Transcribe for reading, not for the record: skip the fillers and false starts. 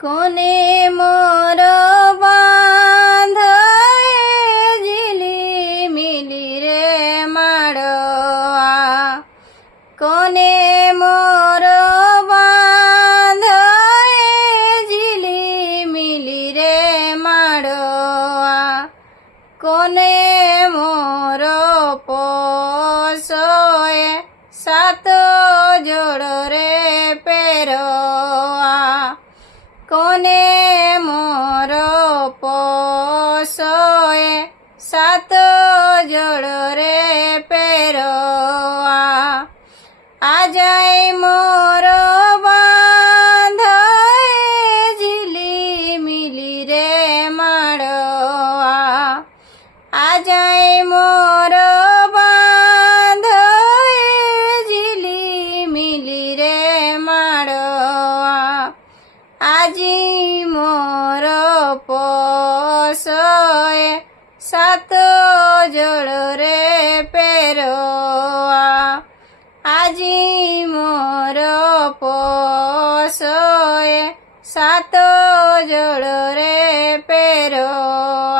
કોને મોર બાંધે ઝીલી મિલી રે માળવા કોને મોર બાંધે ઝીલી મિલી રે માળવા કોને મોર પોસોય સાતો જોડો રે પહેરવા કોને મોર પોસોય સાતો જોડો રે પહેરવા આ જાય મોર બાંધે ઝીલી મિલી રે માળવા આ જાય મોર બાંધે ઝીલી મિલી રે માળવા આજી મોર પોસોય સાતો જોડો રે પહેરવા આજી મોર પોસોય સાતો જોડો રે પહેરવા